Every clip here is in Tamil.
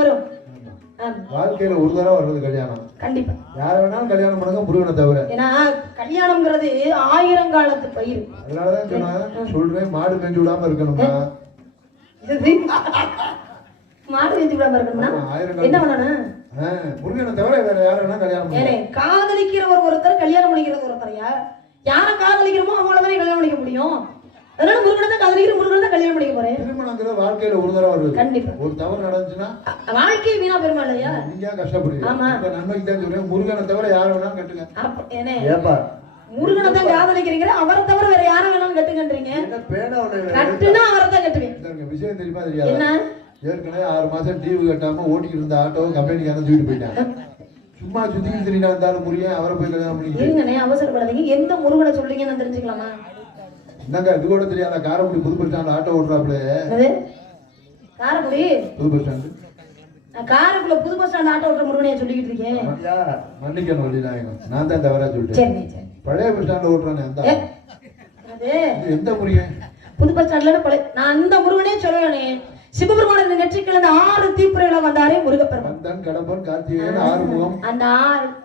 வரும். வாழ்க்கையில ஒரு தடவை வர்றது கல்யாணம். கண்டிப்பா. யார வேணாலும் கல்யாணம் பண்ணுங்க முருகனை தவிர. ஏன்னா கல்யாணம்ங்கிறது ஆயிரம் காலத்து பயிர். அதனாலதான் சொன்னேன் சொல்றேன் மாடு மேய்ஞ்சு விடாம இருக்கணும்னா. இது மாடு வீதி விடாம இருக்கணும்னா? என்ன பண்ணணும்? முருகனை தவிர வேற யார வேணா கல்யாணம் காதலிக்கிறவர் ஒருத்தர் கல்யாணம் பண்ணிக்கிறது ஒருத்தரையா யாரை காதலிக்கிறோமோ அவங்கள தானே கல்யாணம் பண்ணிக்க முடியும். அதனால முருகனை தான் காதலிக்கிற முருகனை தான் கல்யாணம் பண்ணிக்க போறேன். திருமணங்கிறது வாழ்க்கையில ஒரு தடவை வருது. கண்டிப்பா. ஒரு தவறு நடந்துச்சுன்னா வாழ்க்கை வீணா பெருமா இல்லையா? நீங்க கஷ்டப்படுறீங்க ஆமா. இப்ப நன்மைக்கு தான் சொல்றேன். முருகனை தவிர யார வேணாலும் கட்டுங்க. ஏப்பா. முருகனை தான் காதலிக்கிறீங்க அவரை தவிர வேற யாரை வேணாலும் கட்டுங்கன்றீங்க. கட்டுனா அவரை தான் கட்டுவேன் விஷயம் தெரியுமா தெரியாதா? என்ன? ஏற்கனவே ஆறு மாசம் டிவி கட்டாம ஓட்டிக்கிட்டு இருந்த ஆட்டோவை கம்பெனிக்கான தூக்கிட்டு போயிட்டான். சும்மா சுத்திக்கிட்டு திரிட்டா இருந்தாலும் முருகன் அவரை போய் கல்யாணம் பண்ணிக்கிட்டு. அவசரப்படாதீங்க. எந்த முருகனை சொல்றீங்கன்னு தெரிஞ்சுக்கலாமா? என்னங்க இது கூட தெரியாத காரைக்குடி புது பஸ் ஸ்டாண்ட் ஆட்டோ ஓட்டுறாப்புல? என்னது? காரைக்குடி? புது பஸ் ஸ்டாண்டு காரைக்குள்ள புது பஸ் ஸ்டாண்ட் ஆட்டோ ஓட்டுற முருகனையா சொல்லிக்கிட்டு இருக்கேன். மன்னிக்கணும் வள்ளிநாயகம் நான் தான் தவறா சொல்லிட்டேன். சரி சரி பழைய பஸ் ஸ்டாண்ட்ல ஓட்டுறானே அந்த எந்த முருகன்? புது பஸ் ஸ்டாண்ட்ல பழைய நான் அந்த முருகனே சொல்லுவேனே. சிவபெருமானின் நெற்றிக்கிழந்த ஆறு தீப்புரையில வந்தாரே முருகப்பெருமான். கடம்பன் கார்த்திகேயன் ஆறுமுகம். அந்த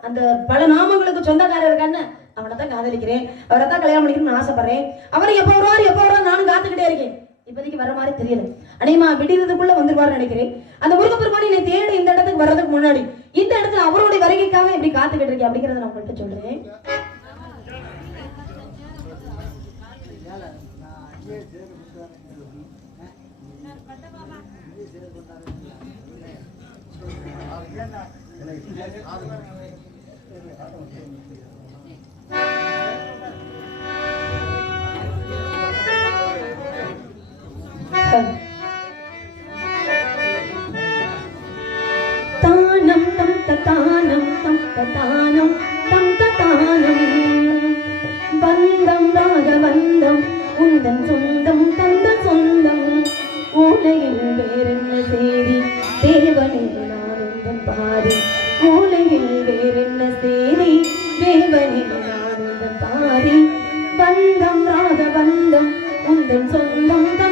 அந்த பல நாமங்களுக்கு சொந்தக்காரர் இருக்கான்னு அவனை தான் காதலிக்கிறேன். அவரை தான் கல்யாணம் பண்ணிக்கணும்னு ஆசைப்படுறேன். அவரை எப்போ வருவார் எப்போ வருவார் நானும் காத்துக்கிட்டே இருக்கேன். இப்போதைக்கு வர மாதிரி தெரியல. அனைமா விடுறதுக்குள்ள வந்துருவாருன்னு நினைக்கிறேன். அந்த முருகப்பெருமானி என்னை தேடி இந்த இடத்துக்கு வர்றதுக்கு முன்னாடி இந்த இடத்துல அவருடைய வருகைக்காக எப்படி காத்துக்கிட்டு இருக்கேன் அப்படிங்கறத நான் உங்கள்கிட்ட சொல்றேன். சரி. தானம் தம் ததானம் தம் ததானம் தம் ததானம். பந்தம் ராகவந்தம் உந்தன் சொந்தம் தந்த சொந்தம். உலகில் வேறென்ன சேரி தேவனே நான் உந்தன் பாரி. உலகில் வேறென்ன சேரி தேவனே சொந்தம் தந்த சொந்தம்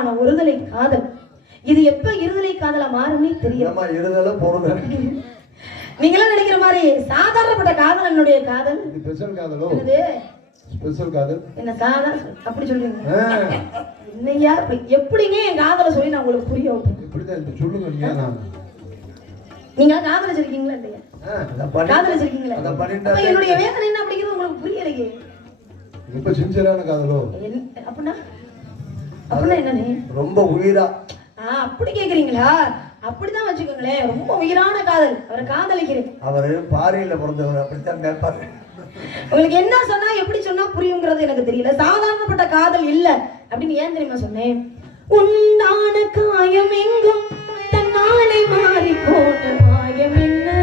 வகையான ஒருதலை காதல். இது எப்ப இருதலை காதலா மாறும்னே போறது நீங்களாம் நினைக்கிற மாதிரி சாதாரணப்பட்ட காதல்? என்னுடைய காதல்? ஸ்பெஷல் காதலோ ஸ்பெஷல் காதல். என்ன சாதா அப்படி சொல்றீங்க. ஆ, என்னையா? எப்படிங்க என் காதலை சொல்லி நான் உங்களுக்கு புரிய வைப்பேன்? இப்படிதான் இப்ப சொல்லுங்க நீங்க நான்? நீங்க காதலிச்சிருக்கீங்களா இல்லையா? பண்ணிட்டா அப்ப என்னுடைய வேதனை என்ன அப்படிங்கிறது உங்களுக்கு புரியலையே. இப்ப சின்சியரான காதலோ? என்ன- அப்படின்னா என்னன்னு ரொம்ப உயிரா. ஆ அப்படி கேக்குறீங்களா? அப்படிதான் வச்சுக்கோங்களேன். ரொம்ப உயிரான காதல். அவரை காதலிக்கிறேன். அவரு பாரியில பிறந்தவர் அப்படித்தான் கேட்பாரு உங்களுக்கு என்ன சொன்னா எப்படி சொன்னா புரியுங்கிறது எனக்கு தெரியல. சாதாரணப்பட்ட காதல் இல்ல. அப்படின்னு ஏன் தெரியுமா சொன்னேன்? உண்டான காயம் எங்கும் தன்னாலே மாறி போன மாயம் என்ன?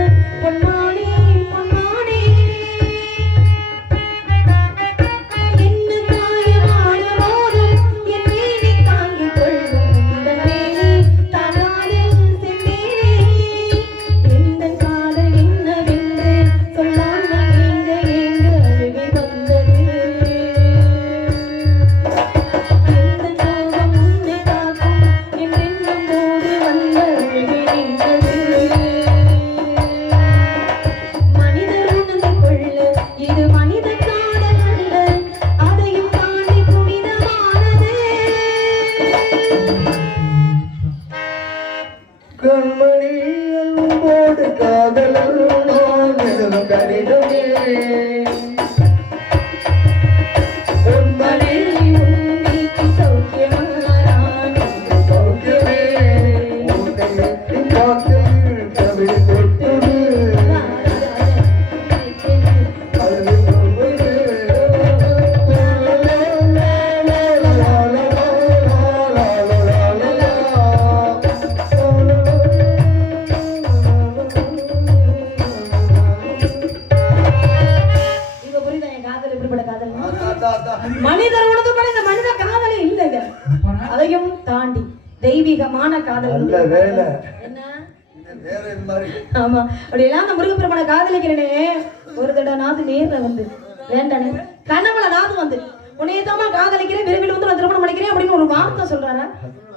ஆமா. அப்படி எல்லாம் அந்த முருகப்பெருமான காதலிக்கிறேனே. ஒரு தடவை நாது நேர்ல வந்து. வேண்டானே. கனவுல நாது வந்து. உன்னையதாமா காதலிக்கிறேன் விரைவில் வந்து நான் திருமணம் பண்ணிக்கிறேன் அப்படின்னு ஒரு வார்த்தை சொல்றாரா?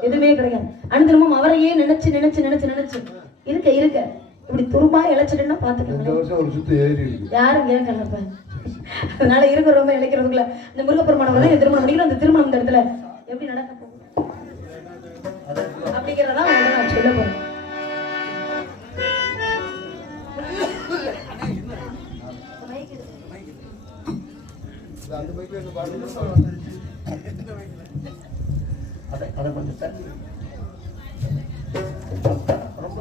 எதுவுமே கிடையாது. அனுதினமும் அவரையே நினைச்சு நினைச்சு நினைச்சு நினைச்சு. இருக்க இருக்க. இப்படி துரும்பா இழைச்சிட்டுன்னா இருக்கு. யாரும் கேட்கல அதனால இருக்கிற ரொம்ப இழைக்கிறதுக்குள்ள இந்த முருகப்பெருமானை வந்து திருமணம் பண்ணிக்கிறோம் அந்த திருமணம் இந்த இடத்துல எப்படி நடக்க நான் சொல்ல போறேன். அதை அதை கொஞ்சம் தள்ளி ரொம்ப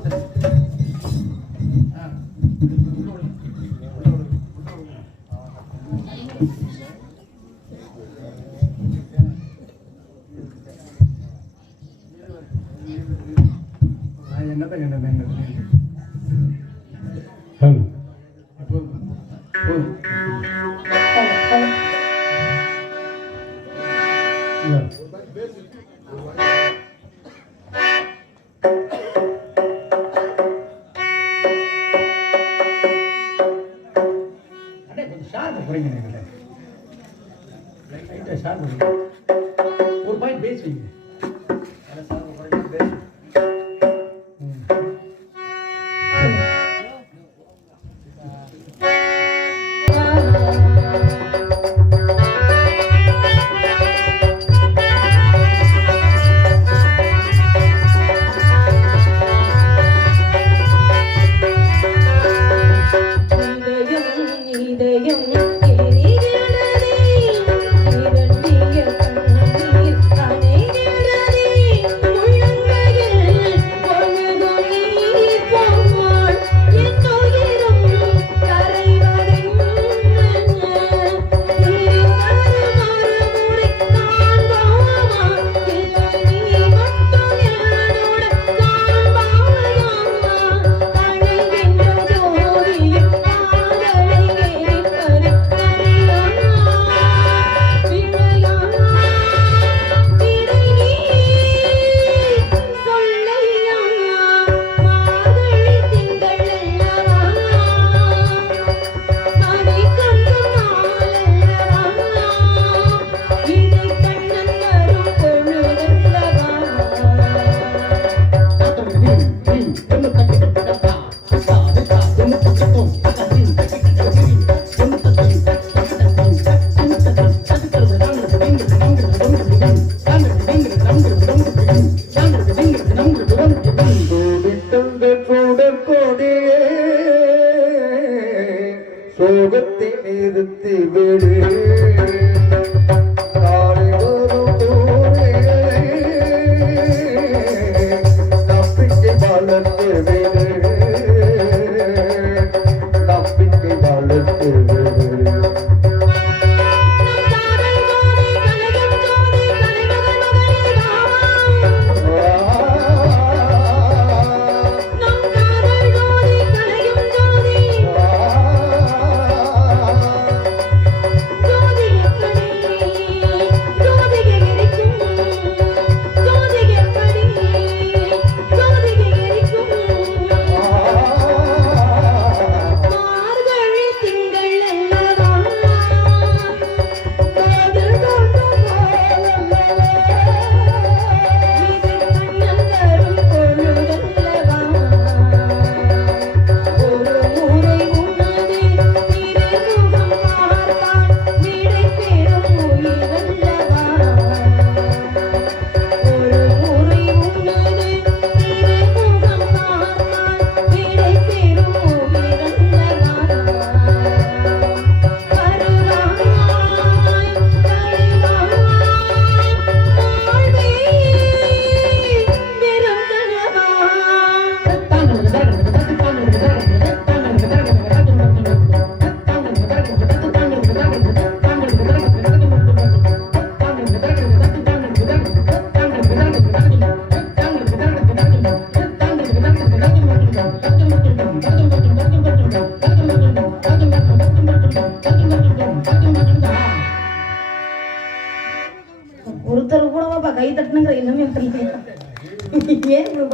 என்னதான் நான்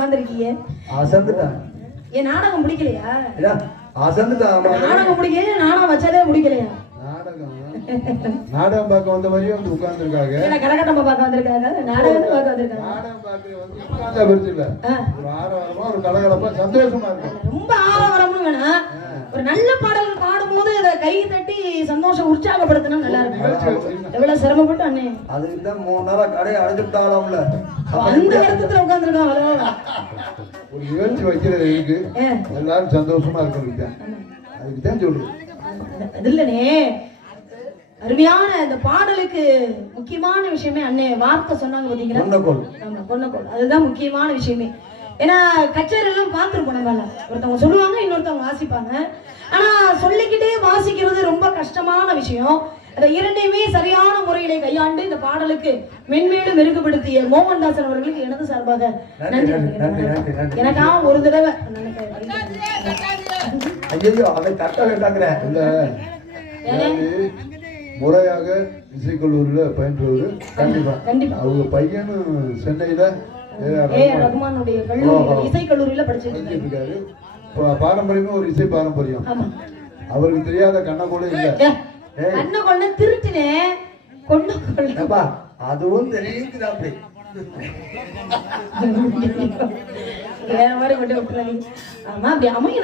ஏன் இப்படி உட்காந்துருக்கீங்க அசந்துட்டான் என் நாடகம் பிடிக்கலையா அசந்துட்டான் நாடகம் நாடகம் வச்சாலே பிடிக்கலையா நாடகம்? நாடகம் பார்க்க வந்த மாதிரியே வந்து உட்கார்ந்துருக்காங்க. என்ன கடகட்டமா பார்க்க வந்திருக்காங்க? நாடகம் பார்க்க வந்திருக்காங்க. நாடகம் பார்க்க வந்து உட்கார்ந்தா பெருசு இல்ல. ஆ. ஒரு ஆரவாரமா ஒரு சந்தோஷமா இருக்கும். ரொம்ப ஆரவாரம்னு வேணாம். ஒரு நல்ல பாடல் பாடும்போது அதை கை தட்டி சந்தோஷம் உற்சாகப்படுத்தினா நல்லா இருக்கும். எவ்வளவு சிரமப்பட்டு அண்ணே. அதுக்கு தான் மூணு நேரம் கடையை அடைச்சுட்டாலாம்ல அந்த இடத்துல உட்காந்துருக்கான் ஒரு நிகழ்ச்சி வைக்கிறது இருக்கு எல்லாரும் சந்தோஷமா இருக்கணும் தான். அதுக்கு தான் சொல்றேன் அது இல்லனே அருமையான இந்த பாடலுக்கு முக்கியமான விஷயமே அண்ணே வார்த்தை சொன்னாங்க பாத்தீங்களா? பொன்னக்கோள். அதுதான் முக்கியமான விஷயமே. ஏன்னா கச்சேரி எல்லாம் பார்த்துருப்போம் நம்ம. ஒருத்தவங்க சொல்லுவாங்க இன்னொருத்தவங்க வாசிப்பாங்க. ஆனா சொல்லிக்கிட்டே வாசிக்கிறது ரொம்ப கஷ்டமான விஷயம். அதை இரண்டையுமே சரியான முறையிலே கையாண்டு இந்த பாடலுக்கு மென்மேலும் மெருகுபடுத்திய மோகன்தாசன் அவர்களுக்கு எனது சார்பாக நன்றி. எனக்காக ஒரு தடவை ஐயோ அதை கட்ட வேண்டாங்கிற இல்ல. அதாவது முறையாக இசைக்கல்லூரியில பயின்றவர் கண்டிப்பா. கண்டிப்பா. அவங்க பையனும் சென்னையில. ஏ கல்லூரி இசை கல்லூரியில படிச்சிட்டு இருக்காரு. ஒரு இசை பாரம்பரியம். அவருக்கு தெரியாத கண்ண கூட இல்ல. ஏ, கண்ணை கொண்டு திருட்டுனே கொண்டு அதுவும் தெரியுது அப்படி வேற மாதிரி கொண்டு விட்டுறாதீங்க. ஆமா அப்படி அமையணும்.